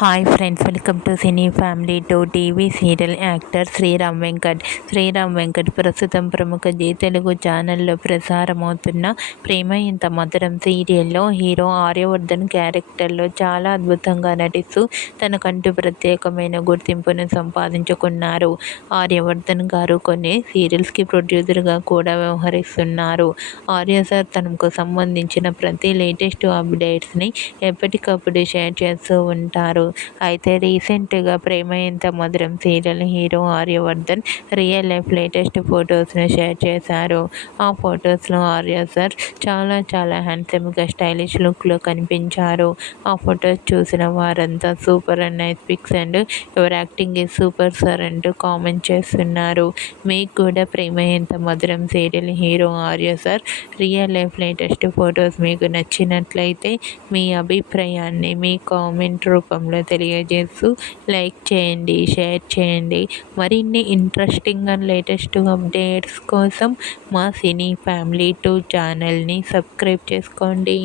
Hi friends, welcome to cine family to TV serial actor Sriram Venkat. Sriram Venkat ప్రస్తుతం ప్రముఖ G Telugu ఛానల్లో ప్రసారమవుతున్న ప్రేమ ఇంత మధురం సీరియల్లో హీరో ఆర్యవర్ధన్ క్యారెక్టర్లో చాలా అద్భుతంగా నటిస్తూ తనకంటూ ప్రత్యేకమైన గుర్తింపును సంపాదించుకున్నారు. ఆర్యవర్ధన్ గారు కొన్ని సీరియల్స్కి ప్రొడ్యూసర్గా కూడా వ్యవహరిస్తున్నారు. ఆర్య సార్ తనకు సంబంధించిన ప్రతి లేటెస్ట్ అప్డేట్స్ని ఎప్పటికప్పుడు షేర్ చేస్తూ ఉంటారు. అయితే రీసెంట్గా Prema Entha Madhuram serial hero Aryavardhan real life latest ఫొటోస్ను షేర్ చేశారు. ఆ ఫొటోస్లో ఆర్య సార్ చాలా హ్యాండ్సమ్గా స్టైలిష్ లుక్లో కనిపించారు. ఆ ఫొటోస్ చూసిన వారంతా super and nice pics and your acting is super sir అంటూ కామెంట్ చేస్తున్నారు. మీకు కూడా Prema Entha Madhuram serial hero Arya sir real life latest photos మీకు నచ్చినట్లయితే మీ అభిప్రాయాన్ని మీ కామెంట్ రూపంలో తెలియజేస్తూ లైక్ చేయండి, షేర్ చేయండి. మరిన్ని ఇంట్రెస్టింగ్ అండ్ లేటెస్ట్ అప్డేట్స్ కోసం మా సినీ ఫ్యామిలీ 2 ఛానల్ని సబ్స్క్రైబ్ చేసుకోండి.